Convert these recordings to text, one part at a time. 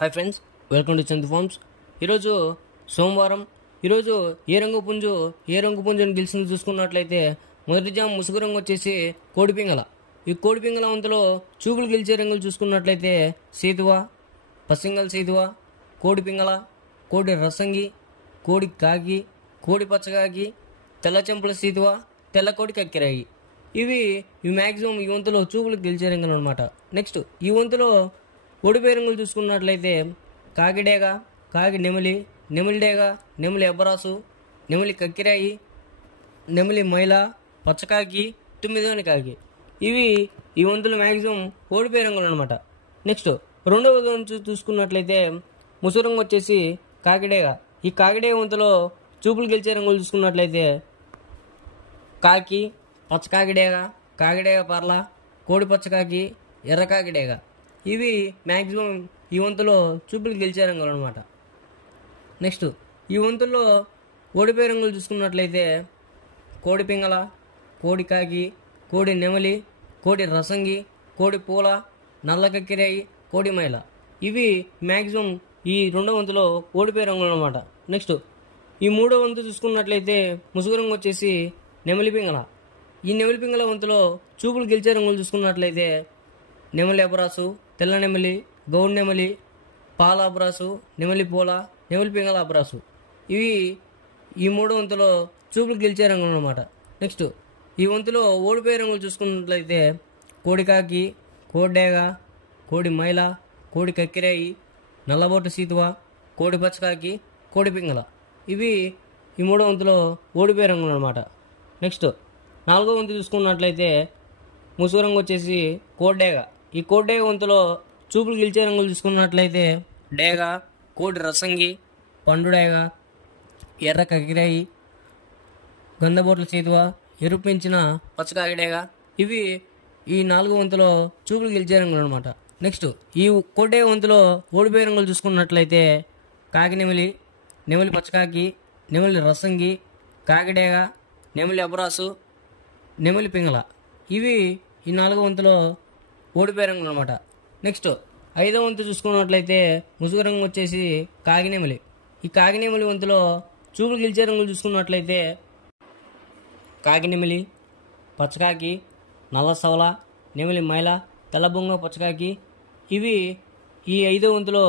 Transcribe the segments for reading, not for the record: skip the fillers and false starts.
Hi friends, welcome to Chandu farms. ఈరోజు సోమవారం. ఈరోజు ఏ రంగు పుంజుని గెలిచింది చూసుకున్నట్లయితే మొదటి జామ్ ముసుగు రంగు వచ్చేసి కోడిపింగళ. ఈ కోడిపింగళ వంతులో చూపులు గెలిచే రంగులు చూసుకున్నట్లయితే సీతువ, పసింగల్ సీతువ, కోడిపింగళ, కోడి రసంగి, కోడి కాకి, కోడి పచ్చకాకి, తెల్ల చెంపుల సీతువ, తెల్ల కోడి కక్కిరాయి. ఇవి మ్యాక్సిమం ఈ వంతులో చూపులకు గెలిచే రంగులు అనమాట. నెక్స్ట్ ఈ వంతులో ఓడిపోయే రంగులు చూసుకున్నట్లయితే కాకిడేగ, కాకి నెమిలి, నెమిలిడేగ, నెమిలి అబ్బరాసు, నెమిలి కక్కిరాయి, నెమిలి మైల, పచ్చకాకి, తుమ్మిదోని కాకి. ఇవి ఈ వంతులు మ్యాక్సిమం ఓడిపోయే రంగులు అనమాట. నెక్స్ట్ రెండవ వంతు చూసుకున్నట్లయితే ముసుగు రంగు వచ్చేసి కాకిడేగ. ఈ కాకిడేగ వంతులో చూపులు గెలిచే రంగులు చూసుకున్నట్లయితే కాకి, పచ్చకాకిడేగ, కాకిడేగ పర్ల, కోడి పచ్చకాకి, ఎర్ర కాకిడేగ. ఇవి మ్యాక్సిమం ఈ వంతులో చూపులు గెలిచే రంగులు అనమాట. నెక్స్ట్ ఈ వంతుల్లో ఓడిపోయే రంగులు చూసుకున్నట్లయితే కోడి పింగళ, కోడి కాకి, కోడి నెమలి, కోడి రసంగి, కోడి పూల, నల్ల కక్కిరాయి, కోడి మైల. ఇవి మ్యాక్సిమం ఈ రెండో వంతులో ఓడిపోయే రంగులు అనమాట. నెక్స్ట్ ఈ మూడో వంతు చూసుకున్నట్లయితే ముసుగు రంగు వచ్చేసి నెమలి పింగళ. ఈ నెమలి పింగళ వంతులో చూపులు గెలిచే రంగులు చూసుకున్నట్లయితే నెమలి అబ్రాసు, తెల్ల నెమలి, గౌడ్ నెమలి, పాల అబ్రాసు, నెమలి పూల, నెమలి పింగళ అబ్రాసు. ఇవి ఈ మూడో వంతులో చూపులు గెలిచే రంగులు అనమాట. నెక్స్ట్ ఈ వంతులో ఓడిపోయే రంగులు చూసుకున్నట్లయితే కోడి కాకి, కోడేగ, కోడి మైల, కోడి కక్కిరాయి, నల్లబొట్టు సీతువ, కోడి పచ్చకాకి, కోడి పింగళ. ఇవి ఈ మూడో వంతులో ఓడిపోయే రంగులు అనమాట. నెక్స్ట్ నాలుగో వంతు చూసుకున్నట్లయితే ముసుగు రంగు వచ్చేసి కోడేగ. ఈ కోడేగ వంతులో చూపులు గెలిచే రంగులు చూసుకున్నట్లయితే డేగ, కోడి రసంగి, పండుడేగ, ఎర్ర కకిరాయి, గంధబోట్ల చేతువ, ఎరుపు పెంచిన పచ్చకాకిడేగ. ఇవి ఈ నాలుగో వంతులో చూపులు గెలిచే రంగులు అనమాట. నెక్స్ట్ ఈ కోడేగ వంతులో ఓడిపోయే రంగులు చూసుకున్నట్లయితే కాకి నెమిలి, నెమిలి పచ్చకాకి, నెమిలి రసంగి, కాకిడేగ, నెమిలి అబ్రాసు, నెమిలి పింగళ. ఇవి ఈ నాలుగో వంతులో ఓడిపోయే రంగులు అనమాట. నెక్స్ట్ ఐదో వంతు చూసుకున్నట్లయితే ముసుగు రంగు వచ్చేసి కాకినెమిలి. ఈ కాకినెమిలి వంతులో చూపులు గెలిచే రంగులు చూసుకున్నట్లయితే కాకినెమిలి, పచ్చకాకి, నల్ల సవల, నెమిలి మైల, తెల్లబొంగ పచ్చకాకి. ఇవి ఈ ఐదో వంతులో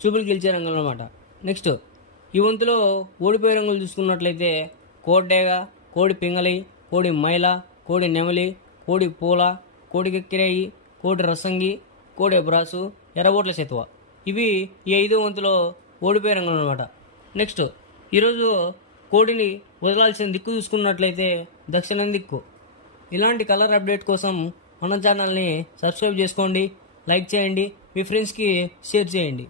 చూపులు గెలిచే రంగులు అనమాట. నెక్స్ట్ ఈ వంతులో ఓడిపోయే రంగులు చూసుకున్నట్లయితే కోడేగ, కోడి పింగళి, కోడి మైల, కోడి నెమలి, కోడి పూల, కోడి కక్కిరాయి, కోడి రసంగి, కోడి అబ్రాసు, ఎర్రబోట్ల చేతువ. ఇవి ఈ ఐదో వంతులో ఓడిపోయే రంగులు అనమాట. నెక్స్ట్ ఈరోజు కోడిని వదలాల్సిన దిక్కు చూసుకున్నట్లయితే దక్షిణం దిక్కు. ఇలాంటి కలర్ అప్డేట్ కోసం మన ఛానల్ని సబ్స్క్రైబ్ చేసుకోండి, లైక్ చేయండి, మీ ఫ్రెండ్స్కి షేర్ చేయండి.